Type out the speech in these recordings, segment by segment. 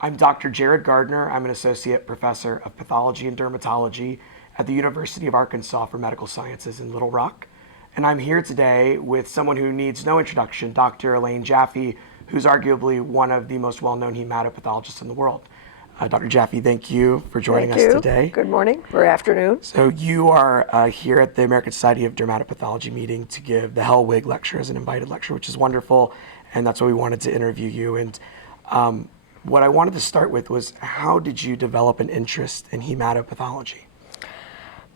I'm Dr. Jerad Gardner. I'm an associate professor of pathology and dermatology at the University of Arkansas for Medical Sciences in Little Rock. And I'm here today with someone who needs no introduction, Dr. Elaine Jaffe, who's arguably one of the most well-known hematopathologists in the world. Dr. Jaffe, thank you for joining us today. Good morning or afternoon. So you are here at the American Society of Dermatopathology meeting to give the Helwig lecture as an invited lecture, which is wonderful, and that's why we wanted to interview you. And what I wanted to start with was, how did you develop an interest in hematopathology?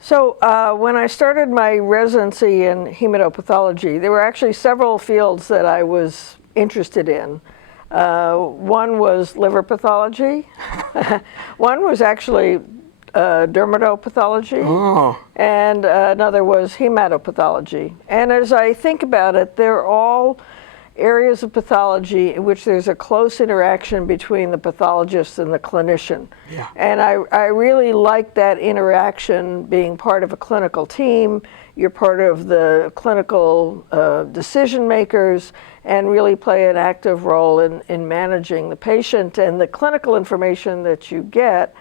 So when I started my residency in hematopathology, there were actually several fields that I was interested in. One was liver pathology. One was actually dermatopathology. And another was hematopathology. And as I think about it, they're all areas of pathology in which there's a close interaction between the pathologist and the clinician. Yeah. And I really like that interaction, being part of a clinical team. You're part of the clinical decision makers and really play an active role in managing the patient. And the clinical information that you get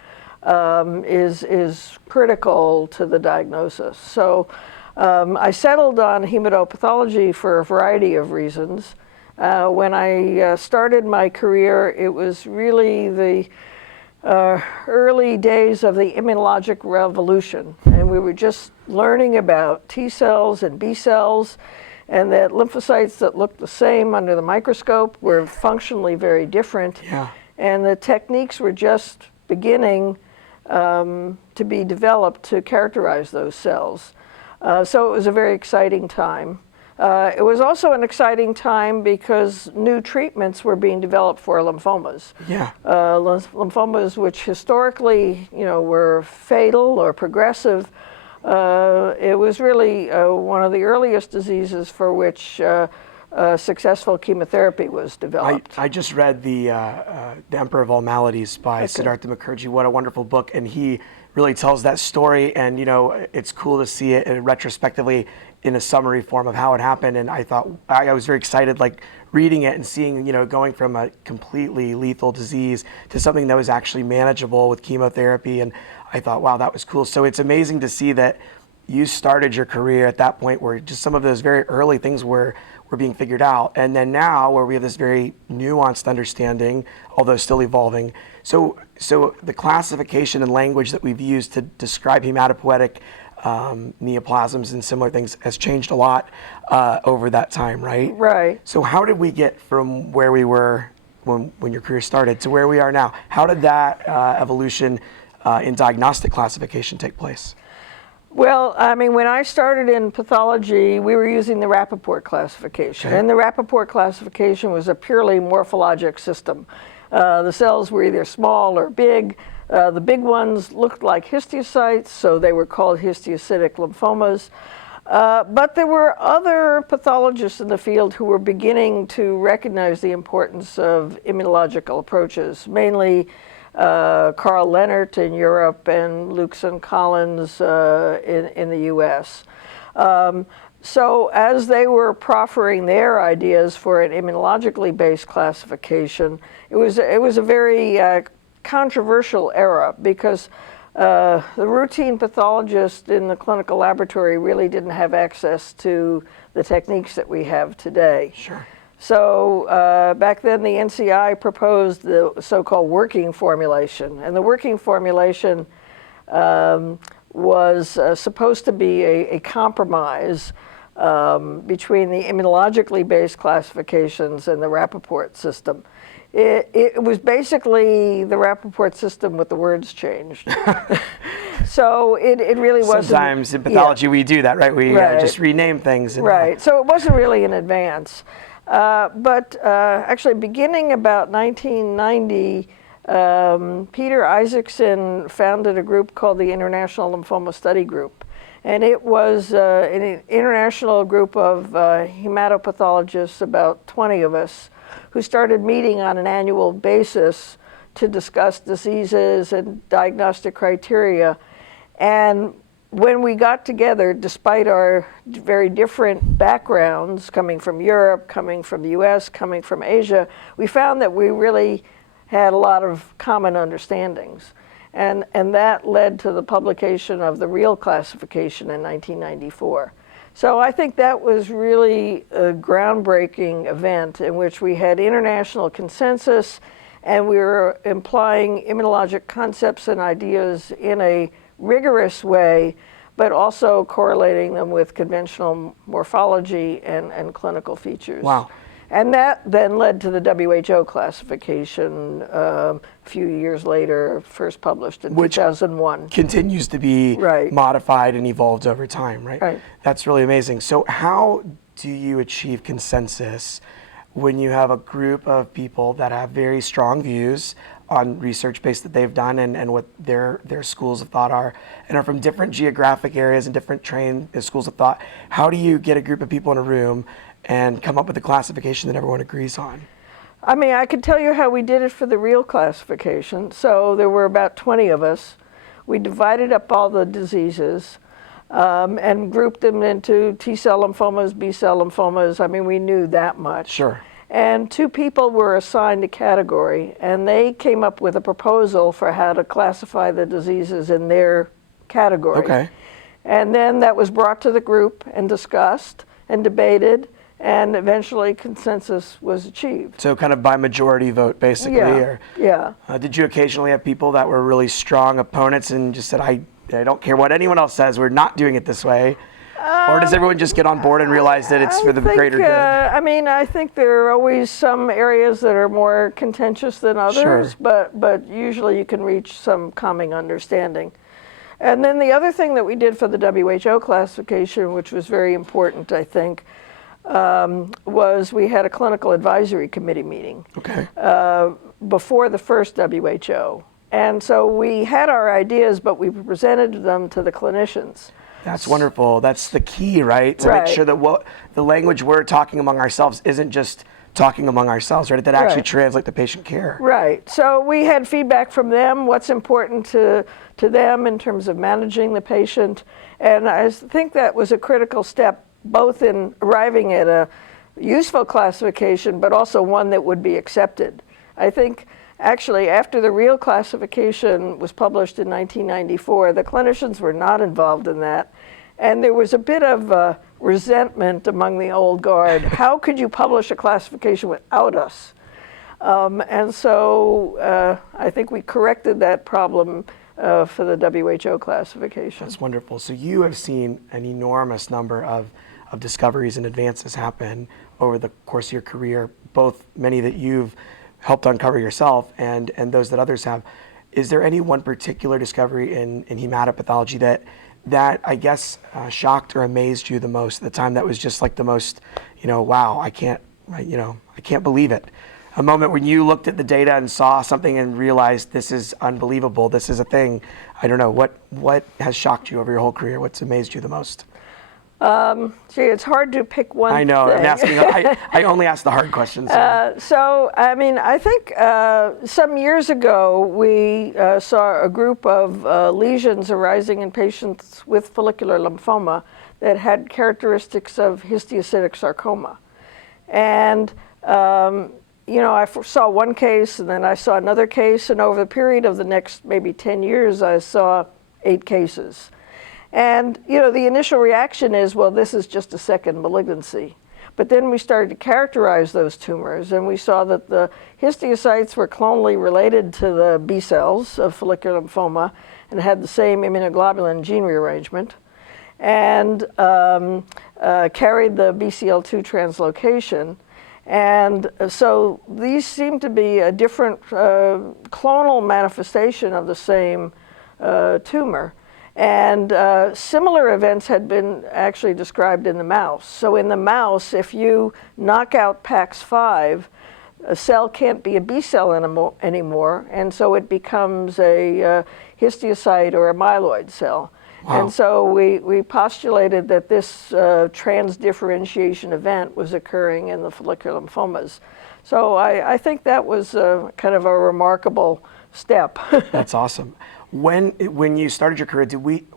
is critical to the diagnosis. So I settled on hematopathology for a variety of reasons. When I started my career, it was really the early days of the immunologic revolution, and we were just learning about T cells and B cells, and that lymphocytes that looked the same under the microscope were functionally very different. Yeah. And the techniques were just beginning to be developed to characterize those cells. So it was a very exciting time. It was also an exciting time because new treatments were being developed for lymphomas. Yeah. Lymphomas, which historically, were fatal or progressive. It was really one of the earliest diseases for which successful chemotherapy was developed. I just read the Emperor of All Maladies by Siddhartha Mukherjee. What a wonderful book, and he really tells that story, and it's cool to see it retrospectively in a summary form of how it happened. And I thought, I was very excited, like reading it and seeing, going from a completely lethal disease to something that was actually manageable with chemotherapy. And I thought, wow, that was cool. So it's amazing to see that you started your career at that point where just some of those very early things were being figured out. And then now where we have this very nuanced understanding, although still evolving. So the classification and language that we've used to describe hematopoietic neoplasms and similar things has changed a lot over that time, right? Right. So how did we get from where we were when your career started to where we are now? How did that evolution in diagnostic classification take place? Well, I mean, when I started in pathology, we were using the Rappaport classification. Okay. And the Rappaport classification was a purely morphologic system. The cells were either small or big. The big ones looked like histiocytes, so they were called histiocytic lymphomas. But there were other pathologists in the field who were beginning to recognize the importance of immunological approaches, mainly Carl Lennart in Europe and Luxon Collins in the US. So as they were proffering their ideas for an immunologically based classification, it was a very controversial era because the routine pathologist in the clinical laboratory really didn't have access to the techniques that we have today. Sure. So back then the NCI proposed the so-called working formulation, and the working formulation was supposed to be a compromise between the immunologically based classifications and the Rappaport system. It was basically the Rappaport system with the words changed. So it really wasn't. Sometimes in pathology we do that, right? We just rename things. Right. So it wasn't really in advance. But actually, beginning about 1990, Peter Isaacson founded a group called the International Lymphoma Study Group. And it was an international group of hematopathologists, about 20 of us, who started meeting on an annual basis to discuss diseases and diagnostic criteria. And when we got together, despite our very different backgrounds, coming from Europe, coming from the US, coming from Asia, we found that we really had a lot of common understandings. And that led to the publication of the real classification in 1994. So I think that was really a groundbreaking event in which we had international consensus, and we were implying immunologic concepts and ideas in a rigorous way, but also correlating them with conventional morphology and clinical features. Wow. And that then led to the WHO classification a few years later, first published in 2001. Continues to be Right. modified and evolved over time, right? Right. That's really amazing. So how do you achieve consensus when you have a group of people that have very strong views on research base that they've done and what their schools of thought are, and are from different geographic areas and different trained schools of thought? How do you get a group of people in a room and come up with a classification that everyone agrees on? I mean, I could tell you how we did it for the real classification. So there were about 20 of us. We divided up all the diseases and grouped them into T-cell lymphomas, B-cell lymphomas. I mean, we knew that much. Sure. And 2 people were assigned a category, and they came up with a proposal for how to classify the diseases in their category. Okay. And then that was brought to the group and discussed and debated, and eventually consensus was achieved. So kind of by majority vote, basically? Yeah, Or, yeah. did you occasionally have people that were really strong opponents and just said, I don't care what anyone else says, we're not doing it this way? Or does everyone just get on board and realize that it's for the greater good? I mean, I think there are always some areas that are more contentious than others, Sure. but usually you can reach some common understanding. And then the other thing that we did for the WHO classification, which was very important, I think, was we had a clinical advisory committee meeting Okay. before the first WHO. And so we had our ideas, but we presented them to the clinicians. That's wonderful. That's the key, right? To Right. make sure that what the language we're talking among ourselves isn't just talking among ourselves, right? That actually Right. translate to patient care. Right. So we had feedback from them, what's important to them in terms of managing the patient. And I think that was a critical step, both in arriving at a useful classification, but also one that would be accepted. I think actually after the real classification was published in 1994, the clinicians were not involved in that. And there was a bit of resentment among the old guard. How could you publish a classification without us? And so I think we corrected that problem for the WHO classification. That's wonderful. So you have seen an enormous number of discoveries and advances happen over the course of your career, both many that you've helped uncover yourself and those that others have. Is there any one particular discovery in hematopathology that I guess shocked or amazed you the most at the time, that was just like the most, wow, I can't believe it? A moment when you looked at the data and saw something and realized this is unbelievable, this is a thing. I don't know, what has shocked you over your whole career? What's amazed you the most? It's hard to pick one I know, thing. I'm asking, I only ask the hard questions. So, I mean, I think some years ago we saw a group of lesions arising in patients with follicular lymphoma that had characteristics of histiocytic sarcoma. And, I saw one case, and then I saw another case, and over the period of the next maybe 10 years, I saw 8 cases. And, the initial reaction is, well, this is just a second malignancy. But then we started to characterize those tumors, and we saw that the histiocytes were clonally related to the B cells of follicular lymphoma and had the same immunoglobulin gene rearrangement, and carried the BCL2 translocation. And so these seem to be a different clonal manifestation of the same tumor. And similar events had been actually described in the mouse. So in the mouse, if you knock out PAX5, a cell can't be a B cell anymore, and so it becomes a histiocyte or a myeloid cell. Wow. And so we postulated that this transdifferentiation event was occurring in the follicular lymphomas. So I think that was kind of a remarkable step. That's awesome. When you started your career,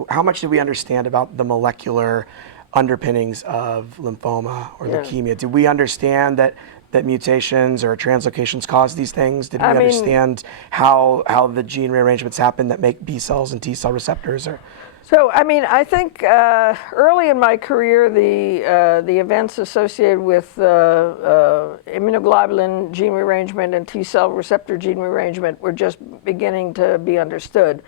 how much did we understand about the molecular underpinnings of lymphoma or leukemia? Did we understand that that mutations or translocations cause these things? Did we understand how the gene rearrangements happen that make B cells and T cell receptors? Or So, I mean, I think early in my career, the events associated with immunoglobulin gene rearrangement and T cell receptor gene rearrangement were just beginning to be understood.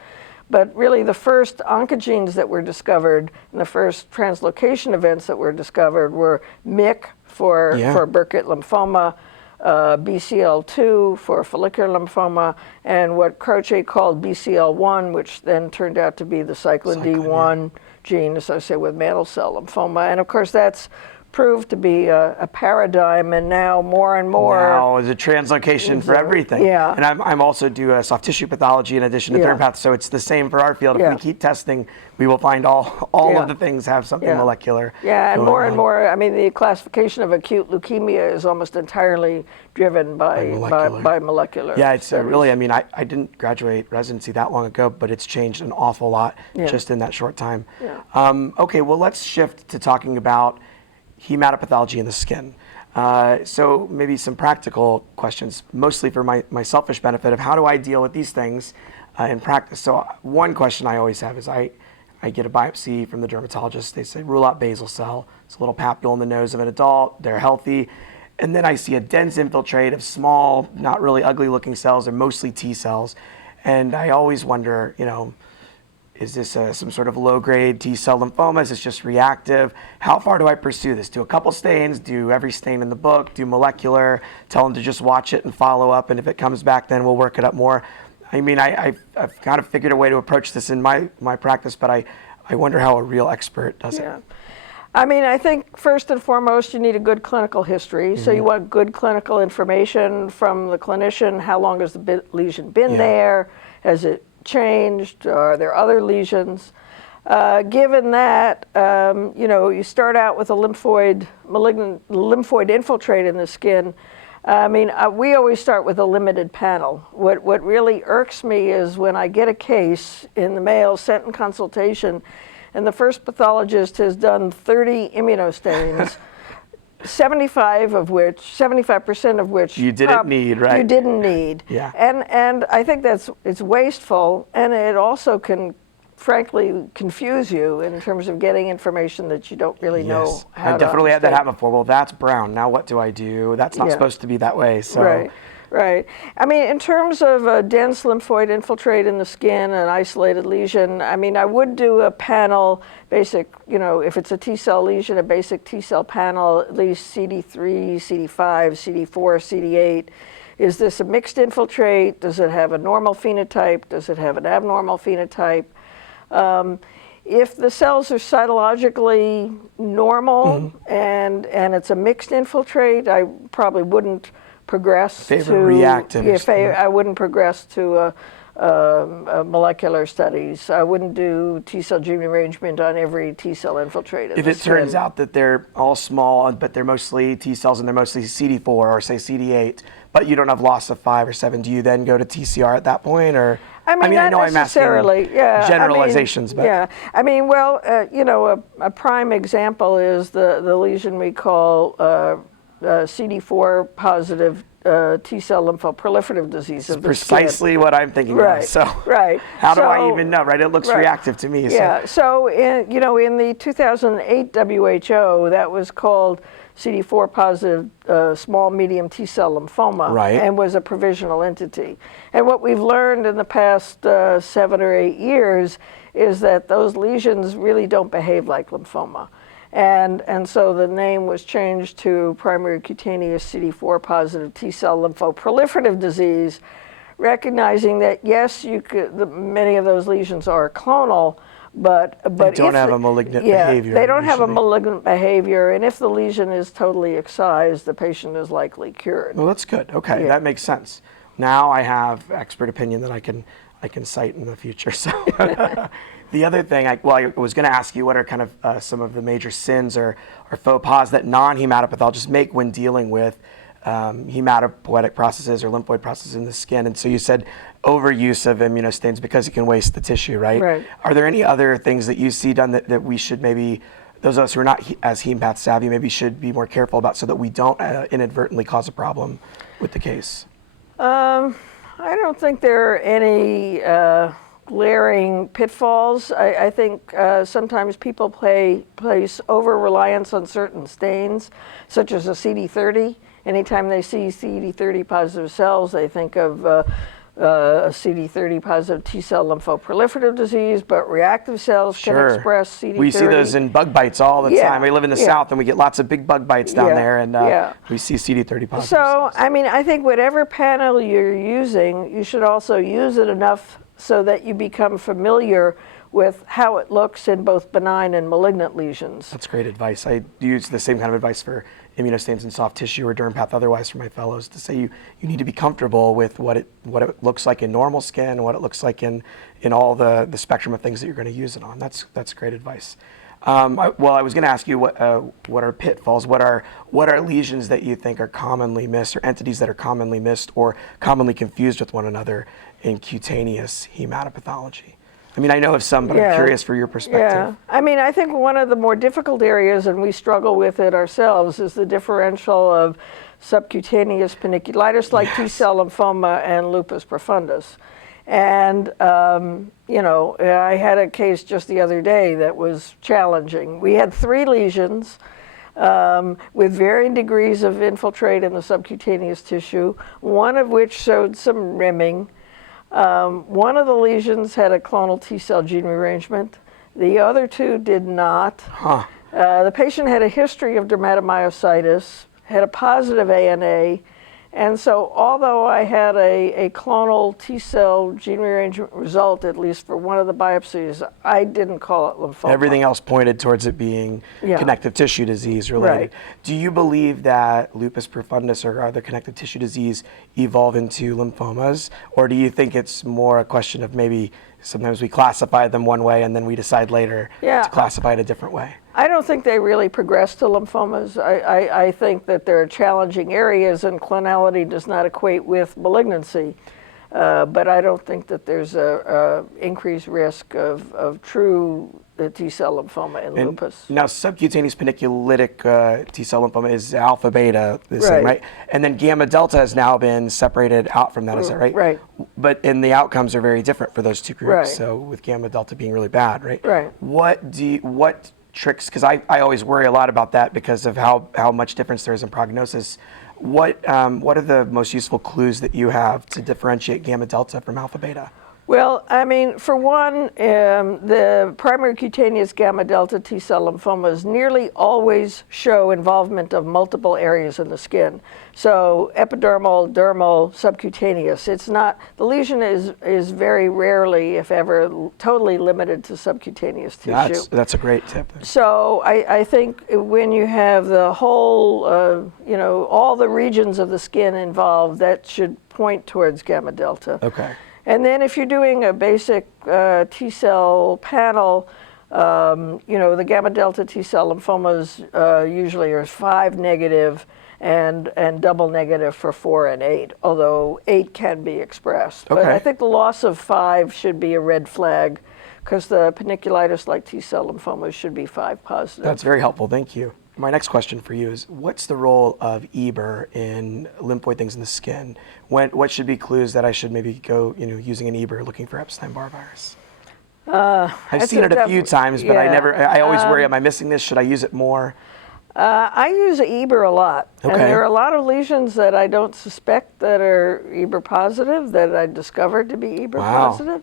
But really, the first oncogenes that were discovered and the first translocation events that were discovered were MYC for Burkitt lymphoma, BCL2 for follicular lymphoma, and what Croce called BCL1, which then turned out to be the cyclin D1 gene associated with mantle cell lymphoma. And of course, that's proved to be a paradigm, and now more and more. Now is a translocation for everything. Yeah. And I'm also do a soft tissue pathology in addition to dermpath, so it's the same for our field. If we keep testing, we will find all of the things have something molecular. Yeah, and more, I mean, the classification of acute leukemia is almost entirely driven by molecular. Yeah, it's really, I mean, I didn't graduate residency that long ago, but it's changed an awful lot just in that short time. Yeah. Okay, well, let's shift to talking about hematopathology in the skin. So maybe some practical questions, mostly for my selfish benefit of how do I deal with these things in practice. So one question I always have is I get a biopsy from the dermatologist. They say, rule out basal cell. It's a little papule in the nose of an adult. They're healthy. And then I see a dense infiltrate of small, not really ugly looking cells. They're mostly T cells. And I always wonder, you know, is this some sort of low-grade T-cell lymphoma? Is this just reactive? How far do I pursue this? Do a couple stains, do every stain in the book, do molecular, tell them to just watch it and follow up, and if it comes back, then we'll work it up more. I mean, I've kind of figured a way to approach this in my practice, but I wonder how a real expert does it. I mean, I think first and foremost, you need a good clinical history. So you want good clinical information from the clinician. How long has the lesion been there? Has it changed? Are there other lesions? Given that, you know, you start out with a malignant lymphoid infiltrate in the skin. I mean, we always start with a limited panel. What really irks me is when I get a case in the mail sent in consultation, and the first pathologist has done 30 immunostains. 75% of which you didn't need, right? You didn't need. Yeah. And I think it's wasteful, and it also can, frankly, confuse you in terms of getting information that you don't really know how to. I definitely had that happen before. Well, that's brown. Now what do I do? That's not supposed to be that way. So. Right. I mean, in terms of a dense lymphoid infiltrate in the skin, an isolated lesion, I mean, I would do a panel, basic, you know, if it's a T-cell lesion, a basic T-cell panel, at least CD3, CD5, CD4, CD8. Is this a mixed infiltrate? Does it have a normal phenotype? Does it have an abnormal phenotype? If the cells are cytologically normal and it's a mixed infiltrate, I probably wouldn't progress reactive. I wouldn't progress to molecular studies. I wouldn't do T-cell gene rearrangement on every T-cell infiltrate. If it turns out that they're all small, but they're mostly T-cells and they're mostly CD4 or say CD8, but you don't have loss of 5 or 7, do you then go to TCR at that point? Or I mean I know I'm asking generalizations, but I mean, well, you know, a prime example is the lesion we call CD4 positive T-cell lymphoproliferative disease of the precisely skin. what I'm thinking of. So how do I even know, right? It looks reactive to me. Yeah, so you know, in the 2008 WHO, that was called CD4 positive small medium T-cell lymphoma, and was a provisional entity. And what we've learned in the past 7 or 8 years is that those lesions really don't behave like lymphoma. And so the name was changed to primary cutaneous CD4 positive T-cell lymphoproliferative disease, recognizing that yes, many of those lesions are clonal, but they don't have a malignant behavior. They don't have a malignant behavior, and if the lesion is totally excised, the patient is likely cured. Well, that's good. Okay, that makes sense. Now I have expert opinion that I can cite in the future. So. The other thing, I was going to ask you, what are kind of some of the major sins or faux pas that non-hematopathologists make when dealing with hematopoietic processes or lymphoid processes in the skin? And so you said overuse of immunostains because it can waste the tissue, right? Right. Are there any other things that you see done that we should maybe those of us who are not as heme-path savvy maybe should be more careful about so that we don't inadvertently cause a problem with the case? I don't think there are any glaring pitfalls. I think sometimes people place over-reliance on certain stains, such as a CD30. Anytime they see CD30 positive cells, they think of a CD30 positive T-cell lymphoproliferative disease, but reactive cells can express CD30. We see those in bug bites all the time. We live in the South and we get lots of big bug bites down there, and we see CD30 positive cells. I mean, I think whatever panel you're using, you should also use it enough so that you become familiar with how it looks in both benign and malignant lesions. That's great advice. I use the same kind of advice for immunostains in soft tissue or derm path otherwise for my fellows, to say you need to be comfortable with what it looks like in normal skin, what it looks like in all the spectrum of things that you're going to use it on. That's great advice. I was going to ask you what are pitfalls? What are lesions that you think are commonly missed, or entities that are commonly missed or commonly confused with one another in cutaneous hematopathology? I mean, I know of some, but I'm curious for your perspective. Yeah, I mean, I think one of the more difficult areas, and we struggle with it ourselves, is the differential of subcutaneous paniculitis-like T-cell lymphoma and lupus profundus. And, I had a case just the other day that was challenging. We had 3 lesions with varying degrees of infiltrate in the subcutaneous tissue, one of which showed some rimming. One of the lesions had a clonal T-cell gene rearrangement. The other 2 did not. The patient had a history of dermatomyositis, had a positive ANA, and so although I had a clonal T-cell gene rearrangement result, at least for one of the biopsies, I didn't call it lymphoma. Everything else pointed towards it being connective tissue disease related. Right. Do you believe that lupus profundus or other connective tissue disease evolve into lymphomas? Or do you think it's more a question of maybe sometimes we classify them one way and then we decide later to classify it a different way? I don't think they really progress to lymphomas. I think that there are challenging areas, and clonality does not equate with malignancy. But I don't think that there's a increased risk of true T-cell lymphoma in lupus. Now, subcutaneous paniculitic T-cell lymphoma is alpha beta, same, right? And then gamma delta has now been separated out from that, is that right? Right. But the outcomes are very different for those two groups. Right. So with gamma delta being really bad, right? Right. What tricks, because I always worry a lot about that because of how much difference there is in prognosis. What are the most useful clues that you have to differentiate gamma delta from alpha beta? Well, I mean, for one, the primary cutaneous gamma delta T-cell lymphomas nearly always show involvement of multiple areas in the skin. So epidermal, dermal, subcutaneous. It's not, the lesion is very rarely, if ever, totally limited to subcutaneous tissue. That's a great tip. So I think when you have the whole, all the regions of the skin involved, that should point towards gamma delta. Okay. And then if you're doing a basic T-cell panel, the gamma delta T-cell lymphomas usually are 5 negative and double negative for 4 and 8, although 8 can be expressed. Okay. But I think the loss of 5 should be a red flag, because the paniculitis-like T-cell lymphomas should be 5 positive. That's very helpful, thank you. My next question for you is, what's the role of EBER in lymphoid things in the skin? What should be clues that I should maybe go, using an EBER looking for Epstein-Barr virus? I've seen it a few times, but I always worry, am I missing this? Should I use it more? I use EBER a lot. Okay. And there are a lot of lesions that I don't suspect that are EBER positive that I discovered to be EBER positive.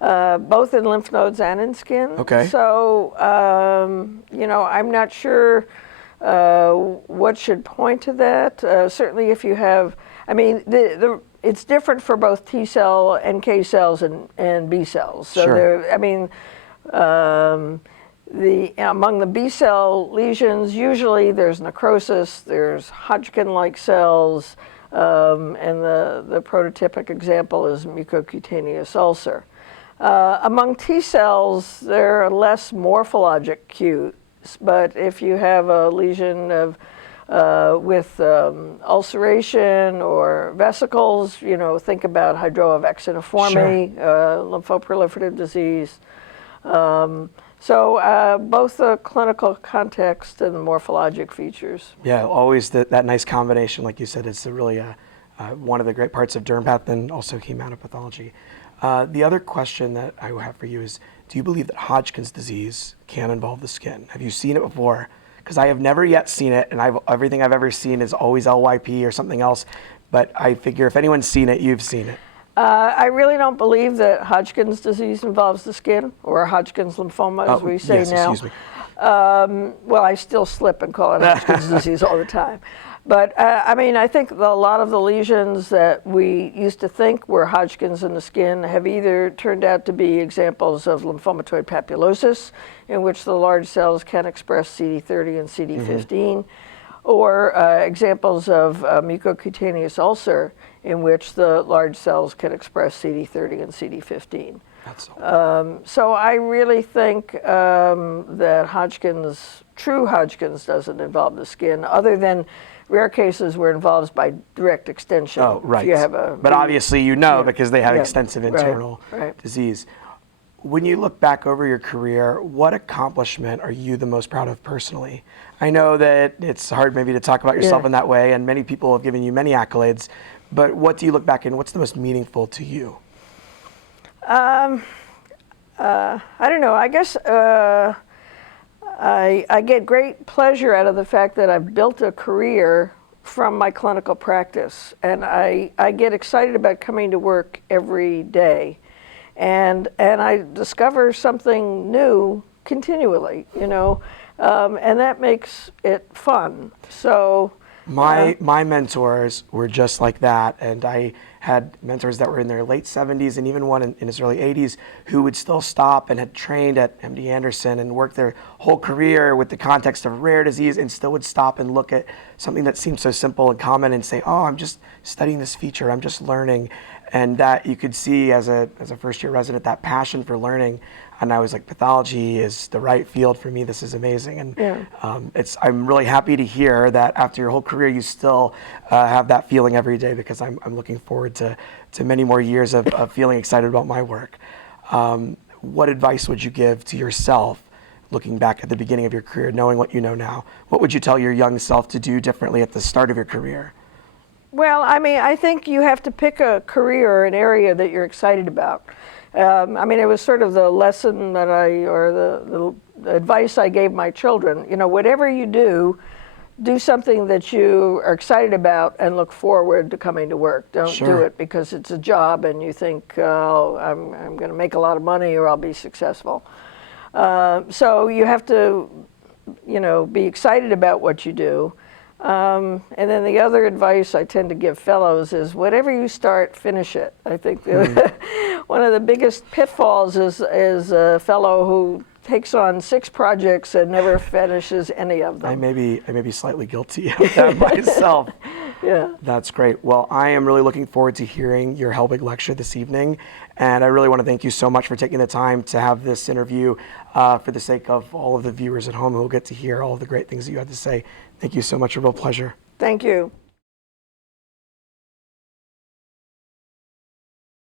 Both in lymph nodes and in skin. Okay. So, I'm not sure what should point to that. Certainly if you have, it's different for both T cell, NK cells, and B cells. So sure. Among the B cell lesions, usually there's necrosis, there's Hodgkin-like cells, and the prototypic example is mucocutaneous ulcer. Among T cells, there are less morphologic cues, but if you have a lesion with ulceration or vesicles, think about hydroa vexiniforme, lymphoproliferative disease. So both the clinical context and the morphologic features. Yeah, always that nice combination, like you said, it's really one of the great parts of dermpath and also hematopathology. The other question that I have for you is, do you believe that Hodgkin's disease can involve the skin? Have you seen it before? Because I have never yet seen it, and everything I've ever seen is always LYP or something else. But I figure if anyone's seen it, you've seen it. I really don't believe that Hodgkin's disease involves the skin, or Hodgkin's lymphoma, as we say yes, now. Excuse me. Well, I still slip and call it Hodgkin's disease all the time. But I mean, I think a lot of the lesions that we used to think were Hodgkin's in the skin have either turned out to be examples of lymphomatoid papulosis, in which the large cells can express CD30 and CD15, or examples of mucocutaneous ulcer, in which the large cells can express CD30 and CD15. That's all. So I really think that true Hodgkin's doesn't involve the skin, other than rare cases where it involves by direct extension. Oh, right. If you have but obviously you know because they have extensive internal right. disease. When you look back over your career, what accomplishment are you the most proud of personally? I know that it's hard maybe to talk about yourself in that way, and many people have given you many accolades, but what do you look back and what's the most meaningful to you? I don't know. I guess I get great pleasure out of the fact that I've built a career from my clinical practice, and I get excited about coming to work every day, and I discover something new continually, you know, and that makes it fun. So my mentors were just like that, and I had mentors that were in their late 70s and even one in his early 80s who would still stop and had trained at MD Anderson and worked their whole career with the context of rare disease and still would stop and look at something that seemed so simple and common and say, oh, I'm just studying this feature, I'm just learning. And that you could see as a first year resident, that passion for learning. And I was like, pathology is the right field for me. This is amazing. And I'm really happy to hear that after your whole career, you still have that feeling every day, because I'm looking forward to many more years of feeling excited about my work. What advice would you give to yourself looking back at the beginning of your career, knowing what you know now? What would you tell your young self to do differently at the start of your career? Well, I mean, I think you have to pick a career or an area that you're excited about. I mean, it was sort of the lesson that the advice I gave my children. You know, whatever you do something that you are excited about and look forward to coming to work. Don't do it because it's a job and you think, oh, I'm going to make a lot of money or I'll be successful. So you have to, you know, be excited about what you do. And then the other advice I tend to give fellows is whatever you start, finish it. I think one of the biggest pitfalls is a fellow who takes on 6 projects and never finishes any of them. I may be slightly guilty of that myself. Yeah. That's great. Well, I am really looking forward to hearing your Helwig lecture this evening. And I really want to thank you so much for taking the time to have this interview for the sake of all of the viewers at home who will get to hear all of the great things that you had to say. Thank you so much. A real pleasure. Thank you.